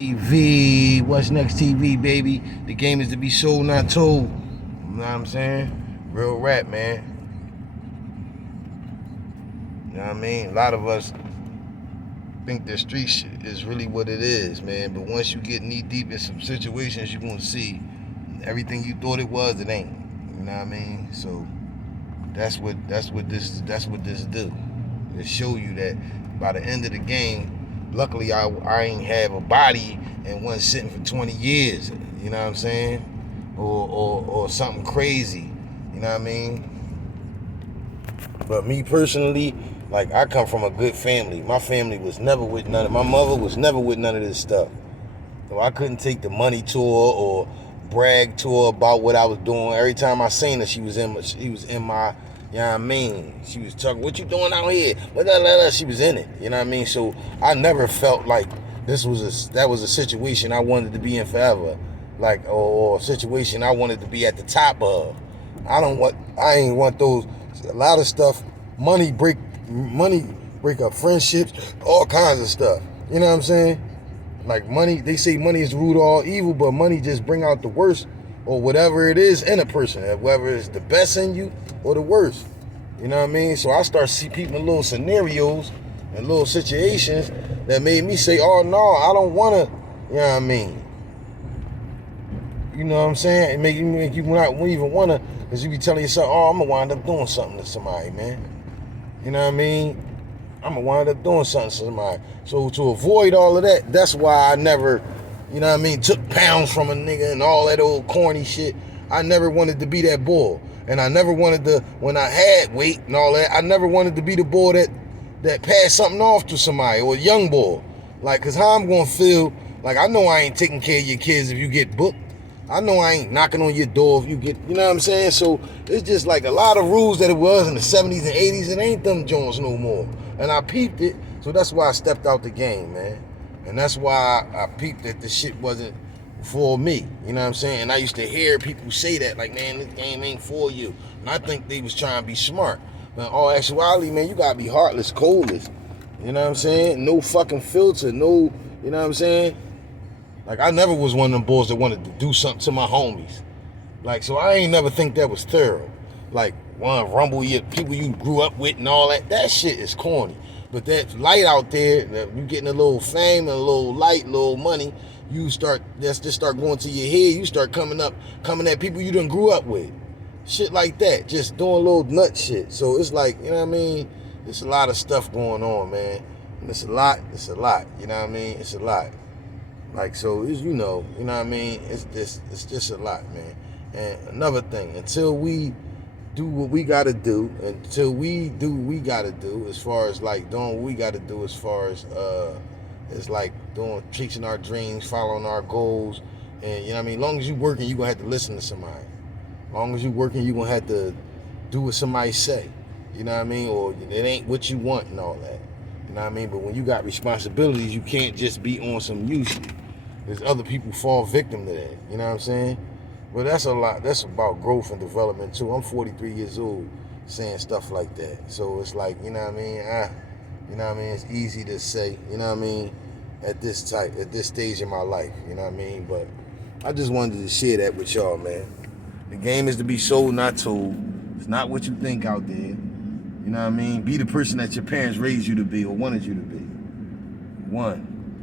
TV, what's next TV, baby? The game is to be sold, not told. You know what I'm saying? Real rap, man. You know what I mean? A lot of us think that street shit is really what it is, man. But once you get knee deep in some situations, you're gonna see everything you thought it was, it ain't. You know what I mean? So that's what this do. It show you that by the end of the game, luckily I ain't have a body and wasn't sitting for 20 years. You know what I'm saying? Or something crazy. You know what I mean? But me personally, like I come from a good family. My family was never with none of my mother was never with none of this stuff. So I couldn't take the money to her or brag to her about what I was doing. Every time I seen her, she was in my, you know what I mean? She was talking, what you doing out here? Blah, blah, blah. She was in it, you know what I mean? So I never felt like that was a situation I wanted to be in forever. Like, or a situation I wanted to be at the top of. I ain't want those, a lot of stuff, money break up friendships, all kinds of stuff. You know what I'm saying? Like money, they say money is the root of all evil, but money just bring out the worst or whatever it is in a person, whether it's the best in you or the worst. You know what I mean? So I start see people in little scenarios and little situations that made me say, oh no, I don't wanna, you know what I mean? You know what I'm saying? It make you not even wanna, cause you be telling yourself, oh, I'm gonna wind up doing something to somebody, man. You know what I mean? I'm gonna wind up doing something to somebody. So to avoid all of that, that's why I never, you know what I mean, took pounds from a nigga and all that old corny shit. I never wanted to be that bull. And I never wanted to, when I had weight and all that, I never wanted to be the bull that passed something off to somebody or a young bull. Like, cause how I'm gonna feel, like I know I ain't taking care of your kids if you get booked. I know I ain't knocking on your door if you get, you know what I'm saying? So it's just like a lot of rules that it was in the 70s and 80s. It ain't them Jones no more. And I peeped it, so that's why I stepped out the game, man. And that's why I peeped that the shit wasn't for me. You know what I'm saying? And I used to hear people say that, like, man, this game ain't for you. And I think they was trying to be smart. But in all actuality, man, you gotta be heartless, coldless. You know what I'm saying? No fucking filter, no, you know what I'm saying? Like, I never was one of them boys that wanted to do something to my homies. Like, so I ain't never think that was thorough. Like, one rumble your people you grew up with and all that. That shit is corny. But that light out there, you getting a little fame and a little light, a little money, that's just start going to your head. You start coming at people you done grew up with. Shit like that. Just doing a little nut shit. So it's like, you know what I mean? There's a lot of stuff going on, man. And it's a lot. You know what I mean? It's a lot. Like, so, it's, you know what I mean? It's just a lot, man. And another thing, until we do what we gotta do, until we do what we gotta do, as far as like doing what we gotta do, as far as it's like doing, chasing our dreams, following our goals, and you know what I mean? As long as you working, you gonna have to listen to somebody. As long as you working, you gonna have to do what somebody say. You know what I mean? Or it ain't what you want and all that. You know what I mean? But when you got responsibilities, you can't just be on some new shit. There's other people fall victim to that. You know what I'm saying? But that's a lot. That's about growth and development too. I'm 43 years old saying stuff like that. So it's like, you know what I mean? You know what I mean? It's easy to say, you know what I mean, at this stage in my life. You know what I mean? But I just wanted to share that with y'all, man. The game is to be sold, not told. It's not what you think out there. You know what I mean? Be the person that your parents raised you to be or wanted you to be. One.